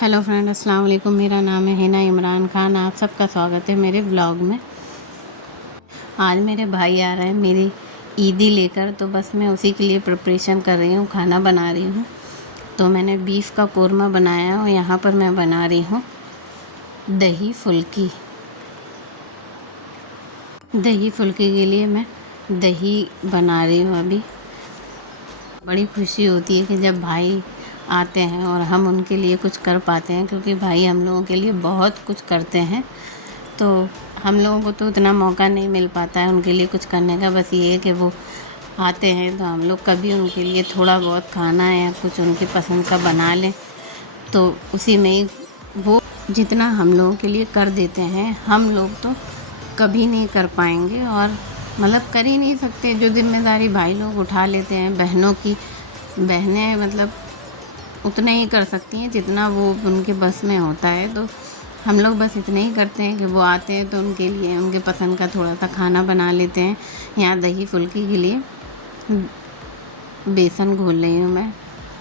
Hello friend, अस्सलाम वालेकुम। मेरा नाम है हिना इमरान खान। आप सबका स्वागत है मेरे ब्लॉग में। आज मेरे भाई आ रहे हैं मेरी ईदी लेकर, तो बस मैं उसी के लिए प्रिपरेशन कर रही हूँ, खाना बना रही हूँ। तो मैंने बीफ का कोरमा बनाया और यहाँ पर मैं बना रही हूँ दही फुल्की। दही फुल्की के लिए मैं दही बना रही हूँ अभी। बड़ी खुशी होती है कि जब भाई आते हैं और हम उनके लिए कुछ कर पाते हैं, क्योंकि भाई हम लोगों के लिए बहुत कुछ करते हैं। तो हम लोगों को तो इतना मौका नहीं मिल पाता है उनके लिए कुछ करने का। बस ये है कि वो आते हैं तो हम लोग कभी उनके लिए थोड़ा बहुत खाना या कुछ उनकी पसंद का बना लें, तो उसी में ही वो जितना हम लोगों के लिए कर देते हैं, हम लोग तो कभी नहीं कर पाएंगे और मतलब कर ही नहीं सकते। जो जिम्मेदारी भाई लोग उठा लेते हैं, बहनें मतलब उतना ही कर सकती हैं जितना वो उनके बस में होता है। तो हम लोग बस इतना ही करते हैं कि वो आते हैं तो उनके लिए उनके पसंद का थोड़ा सा खाना बना लेते हैं। यहाँ दही फुल्की के लिए बेसन घोल रही हूँ मैं,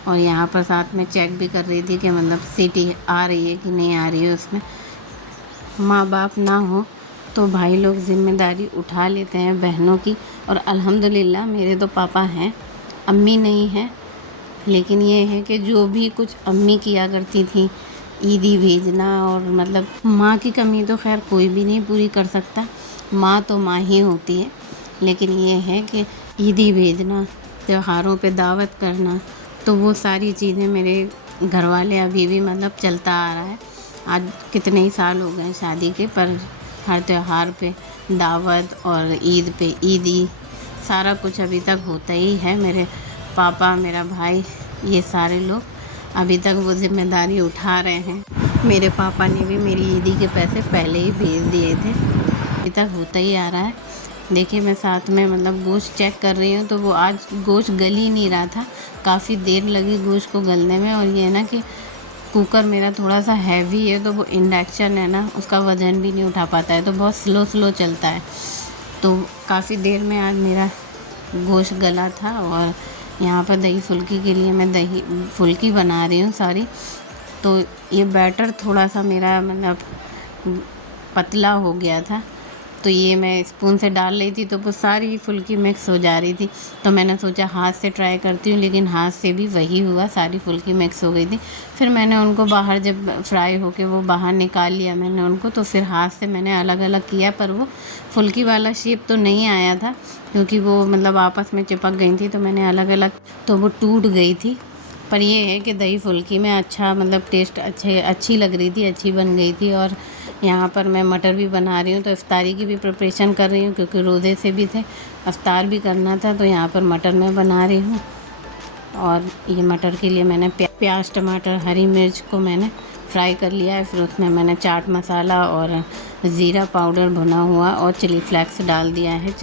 और यहाँ पर साथ में चेक भी कर रही थी कि मतलब सीटी आ रही है कि नहीं आ रही है उसमें। माँ बाप ना हो तो भाई लोग जिम्मेदारी उठा लेते हैं बहनों की। और अल्हम्दुलिल्लाह मेरे तो पापा हैं, अम्मी नहीं है। लेकिन ये है कि जो भी कुछ अम्मी किया करती थी, ईदी भेजना, और मतलब माँ की कमी तो खैर कोई भी नहीं पूरी कर सकता, माँ तो माँ ही होती है। लेकिन ये है कि ईदी भेजना, त्योहारों पे दावत करना, तो वो सारी चीज़ें मेरे घर वाले अभी भी मतलब चलता आ रहा है। आज कितने ही साल हो गए शादी के, पर हर त्यौहार पे दावत और ईद पे ईदी सारा कुछ अभी तक होता ही है। मेरे पापा, मेरा भाई, ये सारे लोग अभी तक वो जिम्मेदारी उठा रहे हैं। मेरे पापा ने भी मेरी ईदी के पैसे पहले ही भेज दिए थे, अभी तक होता ही आ रहा है। देखिए मैं साथ में मतलब गोश्त चेक कर रही हूँ, तो वो आज गोश्त गल ही नहीं रहा था, काफ़ी देर लगी गोश्त को गलने में। और ये है ना कि कुकर मेरा थोड़ा सा हैवी है, तो वो इंडक्शन है ना, उसका वज़न भी नहीं उठा पाता है, तो बहुत स्लो चलता है। तो काफ़ी देर में आज मेरा गोश्त गला था। और यहाँ पर दही फुल्की के लिए मैं दही फुल्की बना रही हूँ सारी। तो ये बैटर थोड़ा सा मेरा मतलब पतला हो गया था, तो ये मैं स्पून से डाल रही थी तो वो सारी फुल्की मिक्स हो जा रही थी। तो मैंने सोचा हाथ से ट्राई करती हूँ, लेकिन हाथ से भी वही हुआ, सारी फुल्की मिक्स हो गई थी। फिर मैंने उनको बाहर जब फ्राई होके वो बाहर निकाल लिया मैंने उनको, तो फिर हाथ से मैंने अलग अलग किया, पर वो फुल्की वाला शेप तो नहीं आया था, क्योंकि वो मतलब आपस में चिपक गई थी। तो मैंने अलग अलग, तो वो टूट गई थी। पर ये है कि दही फुल्की में अच्छा मतलब टेस्ट अच्छी लग रही थी, अच्छी बन गई थी। और यहाँ पर मैं मटर भी बना रही हूँ, तो इफ्तारी की भी प्रिपरेशन कर रही हूँ, क्योंकि रोज़े से भी थे, इफ्तार भी करना था। तो यहाँ पर मटर मैं बना रही हूँ। और ये मटर के लिए मैंने प्याज, टमाटर, हरी मिर्च को मैंने फ्राई कर लिया है। फिर उसमें मैंने चाट मसाला और ज़ीरा पाउडर भुना हुआ और चिली फ्लेक्स डाल दिया है,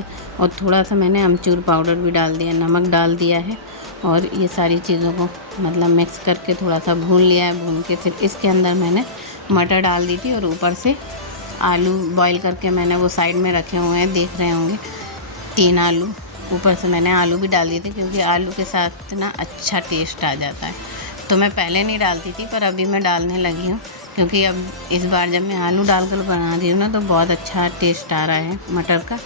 और थोड़ा सा मैंने अमचूर पाउडर भी डाल दिया, नमक डाल दिया है। और ये सारी चीज़ों को मतलब मिक्स करके थोड़ा सा भून लिया है। भून के फिर इसके अंदर मैंने मटर डाल दी थी, और ऊपर से आलू बॉईल करके मैंने वो साइड में रखे हुए हैं, देख रहे होंगे 3 आलू। ऊपर से मैंने आलू भी डाल दिए थे, क्योंकि आलू के साथ ना अच्छा टेस्ट आ जाता है। तो मैं पहले नहीं डालती थी, पर अभी मैं डालने लगी हूँ, क्योंकि अब इस बार जब मैं आलू डालकर बना रही हूँ ना, तो बहुत अच्छा टेस्ट आ रहा है मटर का।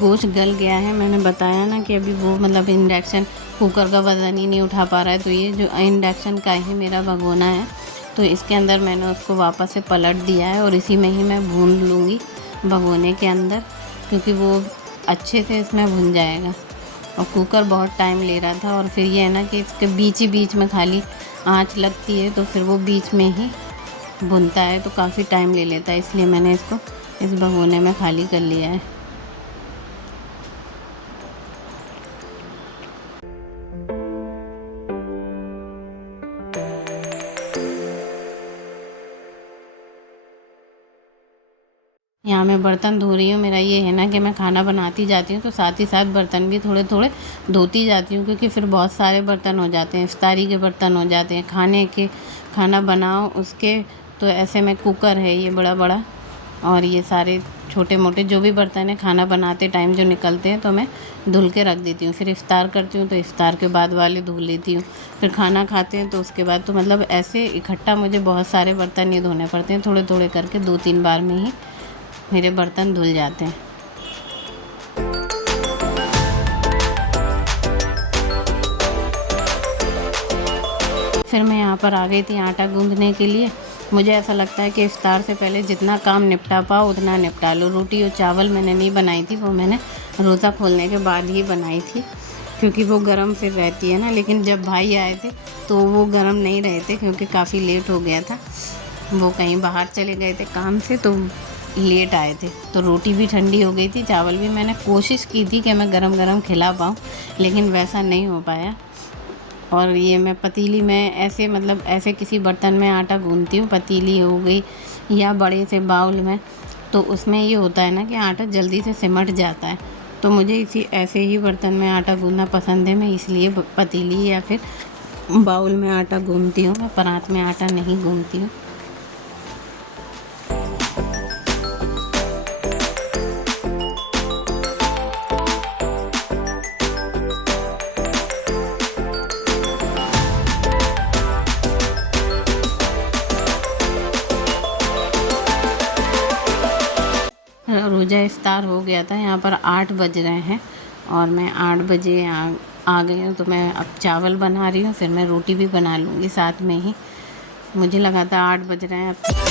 गोश्त गल गया है, मैंने बताया ना कि अभी वो मतलब इंडक्शन कुकर का वज़न ही नहीं उठा पा रहा है। तो ये जो इंडक्शन का ही मेरा भगोना है, तो इसके अंदर मैंने उसको वापस से पलट दिया है और इसी में ही मैं भून लूँगी भगोने के अंदर, क्योंकि वो अच्छे से इसमें भुन जाएगा। और कुकर बहुत टाइम ले रहा था, और फिर ये है ना कि इसके बीच ही बीच में खाली आंच लगती है, तो फिर वो बीच में ही भुनता है तो काफ़ी टाइम ले लेता है, इसलिए मैंने इसको इस भगोने में खाली कर लिया है। यहाँ मैं बर्तन धो रही हूँ। मेरा ये है ना कि मैं खाना बनाती जाती हूँ तो साथ ही साथ बर्तन भी थोड़े थोड़े धोती जाती हूँ, क्योंकि फिर बहुत सारे बर्तन हो जाते हैं, इफ्तारी के बर्तन हो जाते हैं, खाना बनाओ उसके। तो ऐसे में कुकर है ये बड़ा बड़ा, और ये सारे छोटे मोटे जो भी बर्तन है खाना बनाते टाइम जो निकलते हैं तो मैं धुल के रख देती हूँ। फिर इफ्तार करती हूँ तो इफ्तार के बाद वाले धुल लेती हूँ। फिर खाना खाते हैं तो उसके बाद, तो मतलब ऐसे इकट्ठा मुझे बहुत सारे बर्तन नहीं धोने पड़ते हैं, थोड़े थोड़े करके 2-3 बार में ही मेरे बर्तन धुल जाते हैं। फिर मैं यहाँ पर आ गई थी आटा गूंदने के लिए। मुझे ऐसा लगता है कि इफ्तार से पहले जितना काम निपटा पाओ उतना निपटा लो। रोटी और चावल मैंने नहीं बनाई थी, वो मैंने रोज़ा खोलने के बाद ही बनाई थी, क्योंकि वो गरम फिर रहती है ना। लेकिन जब भाई आए थे तो वो गरम नहीं रहे थे, क्योंकि काफ़ी लेट हो गया था, वो कहीं बाहर चले गए थे काम से, तो लेट आए थे। तो रोटी भी ठंडी हो गई थी, चावल भी। मैंने कोशिश की थी कि मैं गरम गरम खिला पाऊँ, लेकिन वैसा नहीं हो पाया। और ये मैं पतीली में ऐसे, मतलब ऐसे किसी बर्तन में आटा गूंदती हूँ, पतीली हो गई या बड़े से बाउल में, तो उसमें ये होता है ना कि आटा जल्दी से सिमट जाता है। तो मुझे इसी ऐसे ही बर्तन में आटा गूंदना पसंद है, मैं इसलिए पतीली या फिर बाउल में आटा गूंदती हूँ। मैं परात में आटा नहीं गूंदती हूँ। रोज़ा इफ्तार हो गया था, यहाँ पर 8 बज रहे हैं और मैं 8 बजे आ गई हूँ। तो मैं अब चावल बना रही हूँ, फिर मैं रोटी भी बना लूँगी साथ में ही। मुझे लगा था 8 बज रहे हैं अब।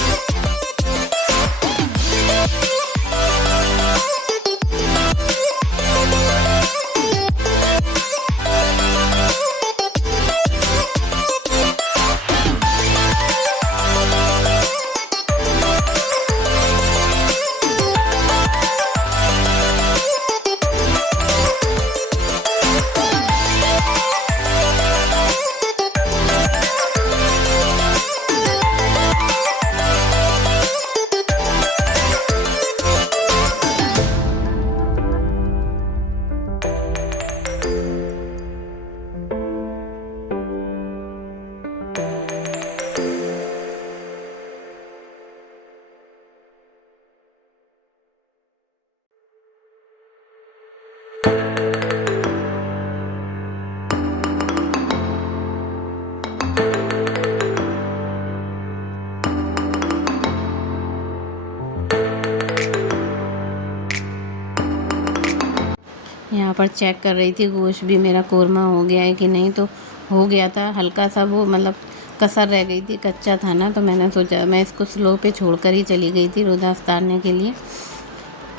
यहाँ पर चेक कर रही थी गोश्त भी मेरा कोरमा हो गया है कि नहीं। तो हो गया था, हल्का सा वो मतलब कसर रह गई थी, कच्चा था ना। तो मैंने सोचा मैं इसको स्लो पे छोड़कर ही चली गई थी रोज़ा उतारने के लिए,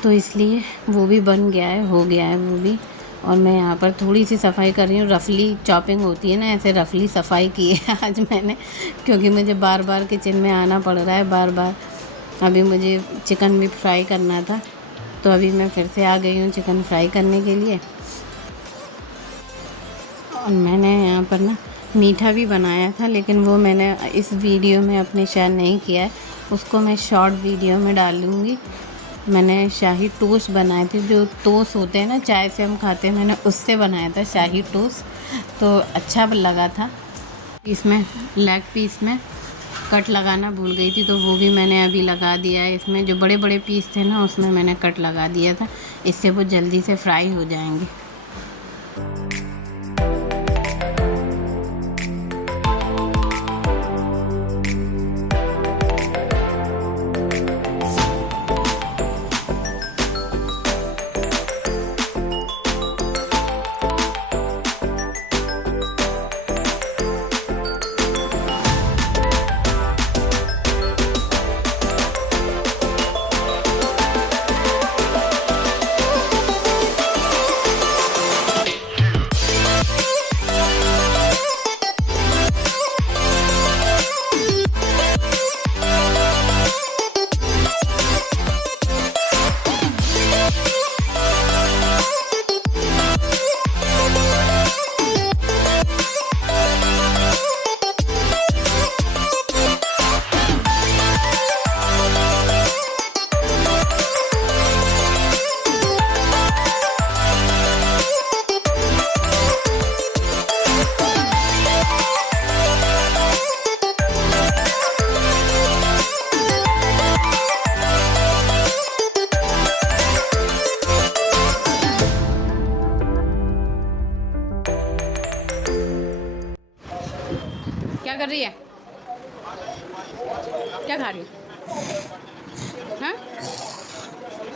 तो इसलिए वो भी बन गया है, हो गया है वो भी। और मैं यहाँ पर थोड़ी सी सफाई कर रही हूँ। रफली चॉपिंग होती है ना, ऐसे रफली सफाई की है आज मैंने, क्योंकि मुझे बार बार किचन में आना पड़ रहा है बार बार। अभी मुझे चिकन भी फ्राई करना था, तो अभी मैं फिर से आ गई हूँ चिकन फ्राई करने के लिए। और मैंने यहाँ पर ना मीठा भी बनाया था, लेकिन वो मैंने इस वीडियो में अपने शेयर नहीं किया है, उसको मैं शॉर्ट वीडियो में डालूँगी। मैंने शाही टोस्ट बनाए थे, जो टोस्ट होते हैं ना चाय से हम खाते हैं, मैंने उससे बनाया था शाही टोस्ट, तो अच्छा लगा था। इसमें लेग पीस में कट लगाना भूल गई थी, तो वो भी मैंने अभी लगा दिया है। इसमें जो बड़े बड़े पीस थे ना, उसमें मैंने कट लगा दिया था, इससे वो जल्दी से फ्राई हो जाएंगे।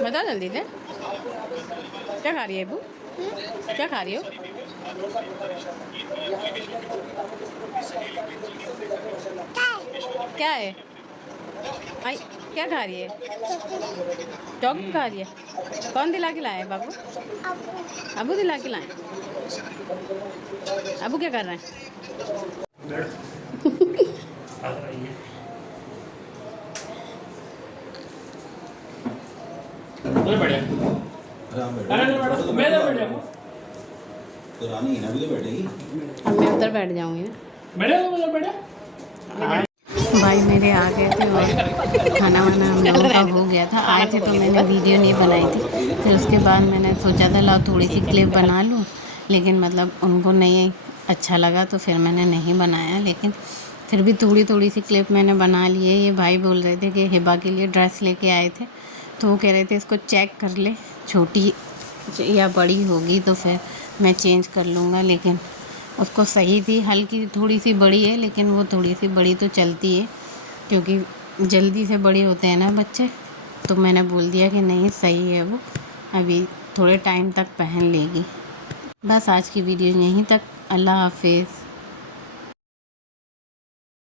बता जल्दी से, क्या खा रही है अबू? क्या खा रही हो? क्या है? आई, क्या खा रही है? चॉकलेट खा रही है। कौन दिला के लाया है बाबू? अबू दिला के लाए। अबू क्या कर रहे हैं? तो रानी ना भी तो बैठेगी। अब मैं उधर बैठ जाऊंगी ना। भाई मेरे आ गए थे और खाना वाना हम लोगों का हो गया था। आए थे तो मैंने वीडियो नहीं बनाई थी, फिर उसके बाद मैंने सोचा था लाओ थोड़ी सी क्लिप बना लूँ, लेकिन मतलब उनको नहीं अच्छा लगा तो फिर मैंने नहीं बनाया। लेकिन फिर भी थोड़ी थोड़ी सी क्लिप मैंने बना ली है। ये भाई बोल रहे थे कि हिबा के लिए ड्रेस लेके आए थे, तो वो कह रहे थे इसको चेक कर ले, छोटी या बड़ी होगी तो फिर मैं चेंज कर लूँगा। लेकिन उसको सही थी, हल्की थोड़ी सी बड़ी है, लेकिन वो थोड़ी सी बड़ी तो चलती है क्योंकि जल्दी से बड़े होते हैं ना बच्चे। तो मैंने बोल दिया कि नहीं सही है, वो अभी थोड़े टाइम तक पहन लेगी। बस आज की वीडियो यहीं तक। अल्लाह हाफिज़।